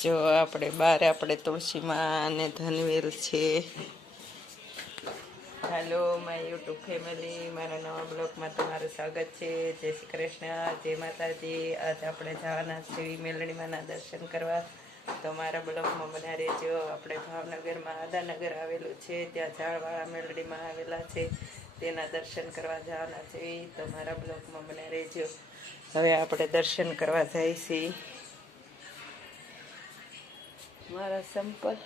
જો આપણે બાર આપણે તુલસીમાં અને ધનવેલ છે. હેલો માય યુટ્યુબ ફેમિલી, મારા નવા બ્લોગમાં તમારું સ્વાગત છે. જય શ્રી કૃષ્ણ, જય માતાજી. આજ આપણે જવાના છીએ મેલડીમાંના દર્શન કરવા, તો મારા બ્લોગમાં બન્યા રહેજો. આપણે ભાવનગરમાં આદાનગર આવેલું છે, ત્યાં ઝાડવાળા મેલડીમાં આવેલા છે, તેના દર્શન કરવા જવાના છે, તો મારા બ્લોગમાં બન્યા રહેજો. હવે આપણે દર્શન કરવા જઈએ છીએ. મારા સંપલ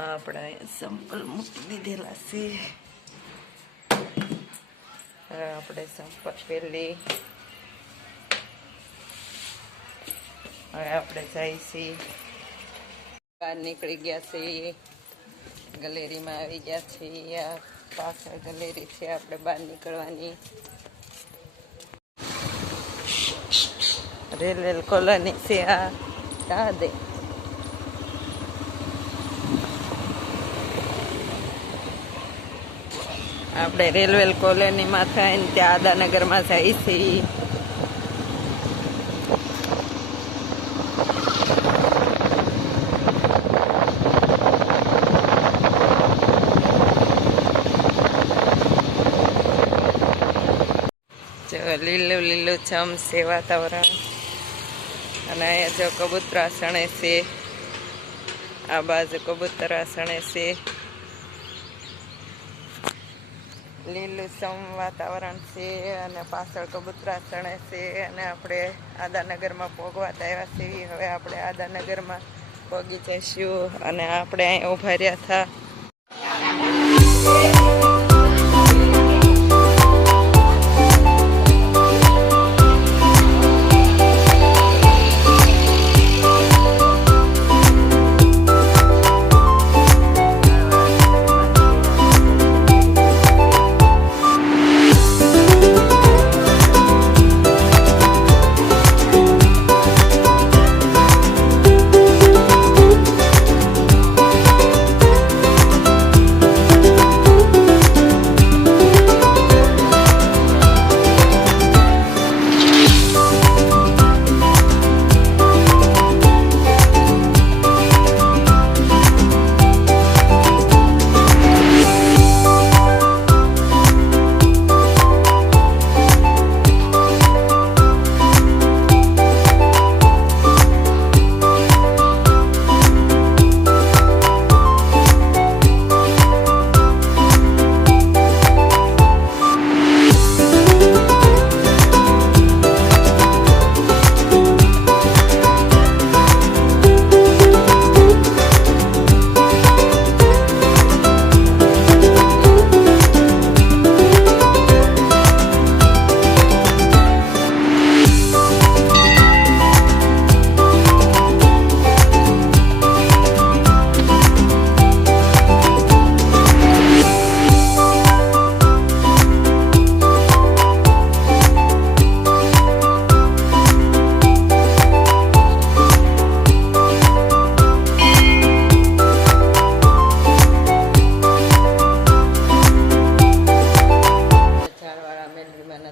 આપણે સંપલ મૂકી દીધેલા છે. હવે આપણે સંપલ પહેલી હવે આપણે જઈએ છીએ. બહાર નીકળી ગયા છીએ, ગેલેરીમાં આવી ગયા છીએ. આ પાછળ ગેલેરી છે, આપણે બહાર નીકળવાની. રેલવે કોલોની છે. આ કા દે આપણે રેલવે કોલોનીમાં થઈને ત્યાં આદાનગરમાં જઈએ છીએ. જો લીલું લીલું છમ છે વાતાવરણ, અને અહીંયા જો કબૂતરાસણે છે. આ બાજુ કબૂતરાસણે છે. લીલું સમ વાતાવરણ છે, અને પાછળ કબૂતરાસણે છે. અને આપણે આદાનગરમાં પહોંચવા આવ્યા છીએ. હવે આપણે આદાનગરમાં પહોંચી જઈશું. અને આપણે અહીંયા ઊભા રહ્યા હતા.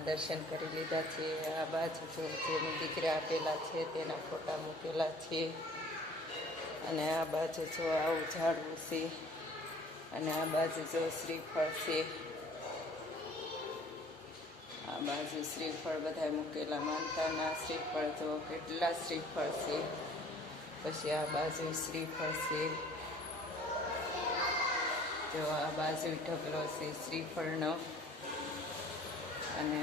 દર્શન કરી લીધા છે. આ બાજુ જો જેની દીકરા આપેલા છે તેના ફોટા મૂકેલા છે. અને આ બાજુ જો આવું ઝાડવું છે. અને આ બાજુ જો શ્રીફળ છે. આ બાજુ શ્રીફળ બધા મૂકેલા, માનતાના શ્રીફળ જો કેટલા શ્રીફળ છે. પછી આ બાજુ શ્રીફળ છે. જો આ બાજુ ઢગલો છે શ્રીફળનો. અને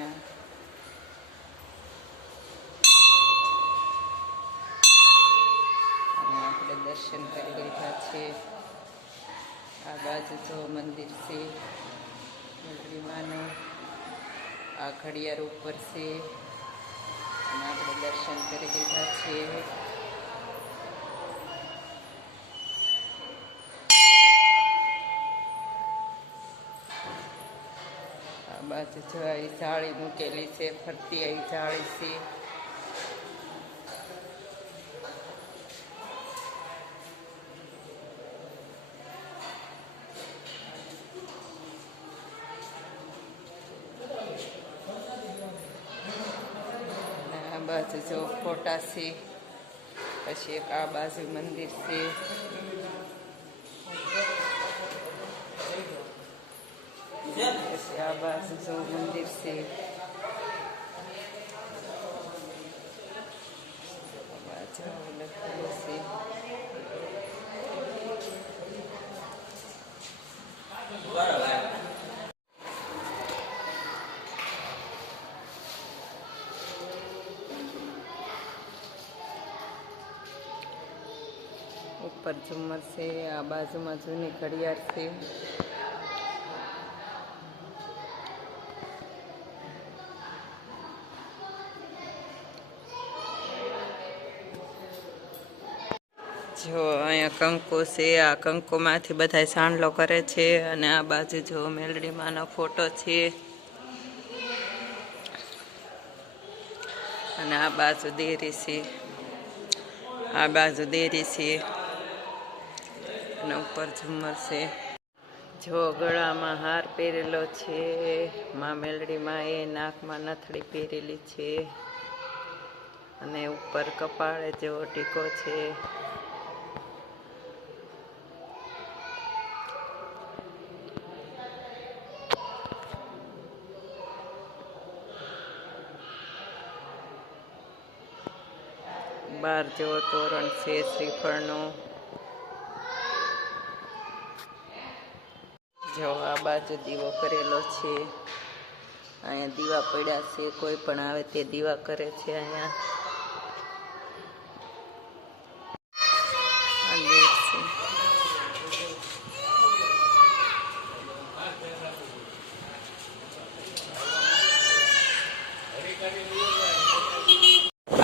આપણે દર્શન કરી લીધા છે. આ બાજુ જો મંદિર છે મેલડીમાંનું. આ ઘડિયાળ ઉપર છે. અને આપણે દર્શન કરી લીધા છે. બાજુ જો આવી જાળી મૂકેલી છે, ફરતી આવી જાળી છે. આ બાજુ જો ફોટા છે. પછી એક આ બાજુ મંદિર છે. પછી આ બાજુ જો મંદિર છે. ઉપર ઝુમ્મર છે. આ બાજુમાં જૂની ઘડિયાળ છે. જો અહીંયા કંકુ છે. આ કંકુમાંથી બધા સાંડલો કરે છે. અને આ બાજુ જો મેલડીમાંનો ફોટો છે. અને આ બાજુ દેરી છે. આ બાજુ દેરી છે. અને ઉપર ઝુમ્મર છે. જો ગળામાં હાર પહેરેલો છે. માં મેલડીમાં એ નાકમાં નથડી પહેરેલી છે. અને ઉપર કપાળે જેવો ટીકો છે. બાર જેવો તોરણ છે શ્રીફળનો. જો આ બાજુ દીવો કરેલો છે. અહીંયા દીવા પડ્યા છે. કોઈ પણ આવે તે દીવા કરે છે. અહીંયા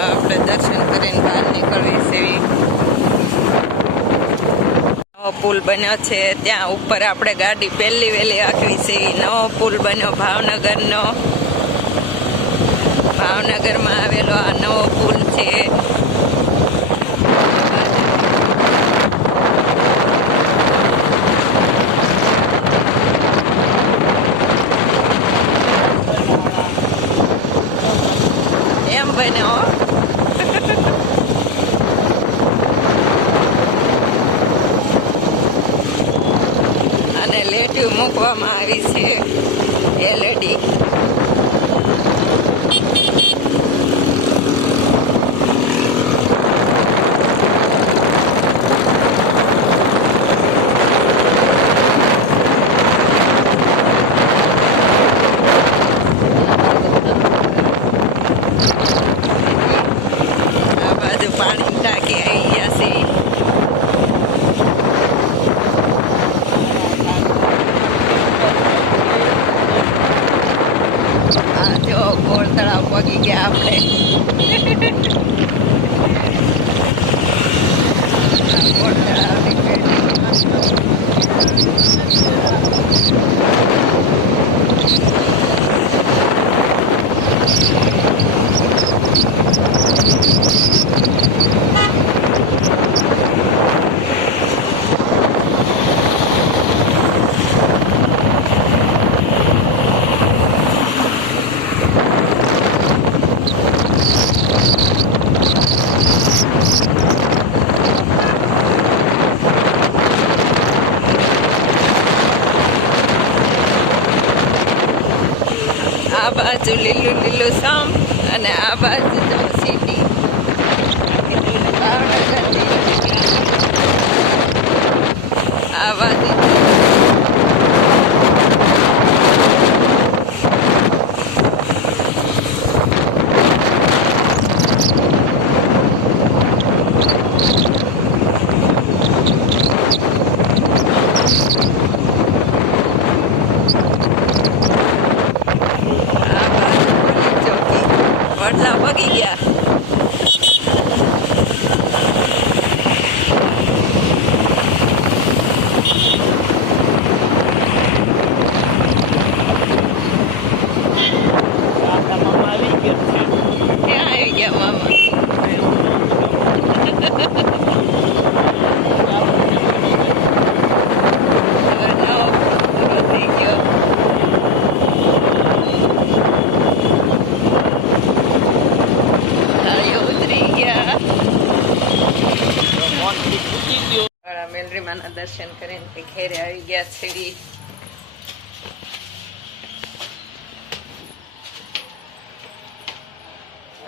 આપણે દર્શન કરીને બહાર નીકળવી છે. નવો પુલ બન્યો છે. ત્યાં ઉપર આપણે ગાડી પહેલી વહેલી આંકવી છે. નવો પુલ બન્યો ભાવનગરનો. ભાવનગરમાં આવેલો આ નવો પુલ છે. એમ બન્યો. અને લેટ્યુ મૂકવામાં આવી છે. એલઈડી. આ બાજુ પાણી ટાંકી આવી ગયા છે. જો ગોળ તળાવ પગી ગયા આપણે. ગોળ આ બાજુ લીલું લીલું સામ. અને આ બાજુ જો સિટી આ બાજુ વડલા પગી ગયા. ક્યાં આવી ગયા મામા? પૂરો થઈ ગયો. ઉતરી ગયા. મેલડીમાના દર્શન કરીને તે ઘેરે આવી ગયા છે.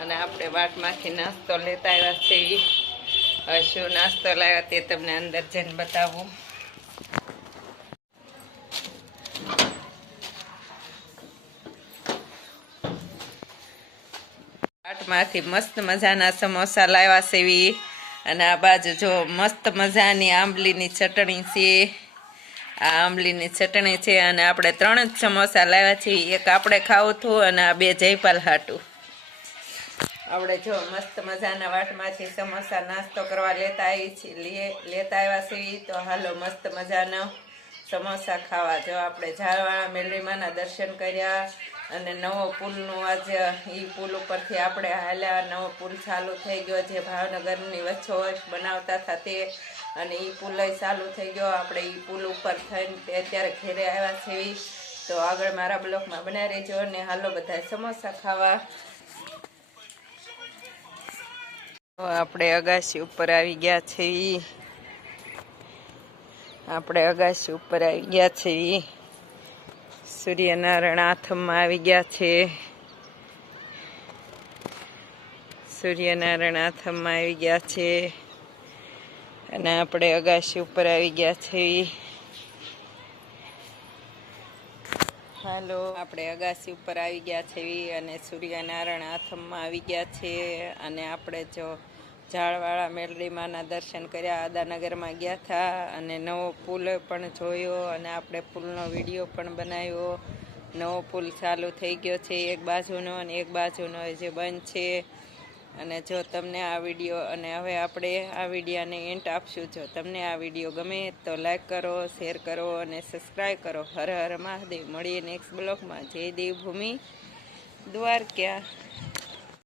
અને આપણે વાટમાંથી નાસ્તો લેતા આવ્યા છે. હવે શું નાસ્તો લાવ્યા તે તમને અંદર જઈને બતાવું. વાટમાંથી મસ્ત મજાના સમોસા લાવ્યા છે. અને આ બાજુ જો મસ્ત મજાની આંબલીની ચટણી છે. આ આંબલીની ચટણી છે. અને આપણે 3 જ સમોસા લાવ્યા છીએ. એક આપણે ખાવું હતું અને આ 2 જયપાલ હાટું. આપણે જો મસ્ત મજાના વાટમાંથી સમોસા નાસ્તો કરવા લેતા આવ્યા છીએ. તો હાલો મસ્ત મજાના સમોસા ખાવા. જો આપણે ઝાડવાળા મેલડીમાના દર્શન કર્યા અને નવો પુલનું આજે એ પુલ ઉપરથી આપણે હાલ્યા. નવો પુલ ચાલુ થઈ ગયો જે ભાવનગરની વચ્ચોવચ બનાવતા હતા તે, અને એ પુલ ચાલુ થઈ ગયો. આપણે એ પુલ ઉપર થઈને તે અત્યારે ઘેરે આવ્યા છીએ. તો આગળ મારા બ્લોકમાં બનાવી રહેજો. અને હાલો બધા સમોસા ખાવા. આપણે અગાસી ઉપર આવી ગયા છીએ. સૂર્યનારાયણ આથમમાં આવી ગયા છે. અને આપણે અગાસી ઉપર આવી ગયા છીએ. હાલો, આપણે અગાસી ઉપર આવી ગયા છીએ અને સૂર્યનારાયણ આથમમાં આવી ગયા છે. અને આપણે જો ઝાડવાળા મેલડીમાના દર્શન કર્યા. આદાનગરમાં ગયા હતા અને નવો પુલ પણ જોયો અને આપણે પુલનો વિડીયો પણ બનાવ્યો. નવો પુલ ચાલુ થઈ ગયો છે એક બાજુનો, અને એક બાજુનો જે બંધ છે. અને જો તમને આ વિડીયો, અને હવે આપણે આ વિડીયોને એન્ડ આપશું. જો તમને આ વિડીયો ગમે તો લાઈક કરો, શેર કરો અને સબસ્ક્રાઈબ કરો. હર હર મહાદેવ. મળીએ નેક્સ્ટ બ્લોગમાં. જય દેવભૂમિ દ્વારકા.